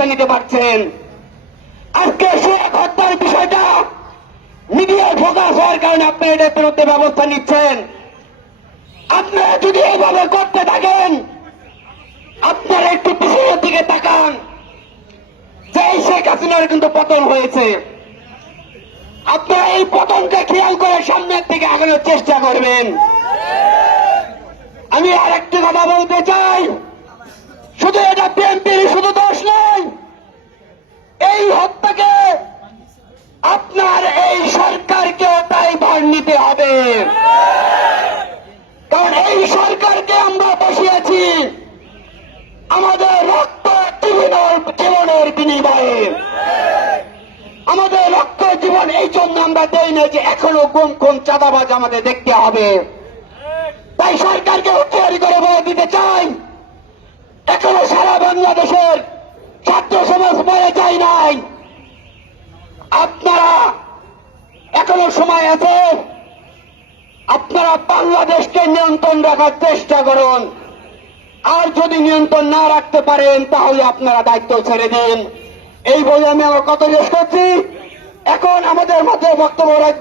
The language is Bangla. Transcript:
ব্যবস্থা নিতে পারছেন। আজকে সে এক হত্যার বিষয়টা মিডিয়ায় ফোকাস হওয়ার কারণে আপনি এটার বিরুদ্ধে ব্যবস্থা নিচ্ছেন। আপনারা যদি এইভাবে করতে থাকেন, আপনারা একটু পিছনের দিকে তাকান। যে শেখ হাসিনার কিন্তু পতন হয়েছে। আপনারা এই পতনকে খেয়াল করে সামনের দিকে আগানোর চেষ্টা করবেন। আমি আর একটি কথা বলতে চাই। শুধু এটা আপনার এই সরকারকেও তাই ভার নিতে হবে। কারণ এই সরকারকে আমরা বসিয়েছি আমাদের রক্ত জীবনের জীবনের বিনিময়ে। আমাদের রক্ত জীবন এই জন্য আমরা দেই না যে এখনও কোন কোন চাঁদাবাজ আমাদের দেখতে হবে। তাই সরকারকে হুঁশিয়ারি করে বলে দিতে চাই। এখনও সারা বাংলাদেশের ছাত্র সমাজ মরে যায় নাই আপনারা সময় আছে আপনারা বাংলাদেশকে নিয়ন্ত্রণ রাখার চেষ্টা করুন। আর যদি নিয়ন্ত্রণ না রাখতে পারেন, তাহলে আপনারা দায়িত্ব ছেড়ে দিন। এই বলে আমি আমার কথা শেষ করছি। এখন আমাদের মধ্যে বক্তব্য রাখবেন।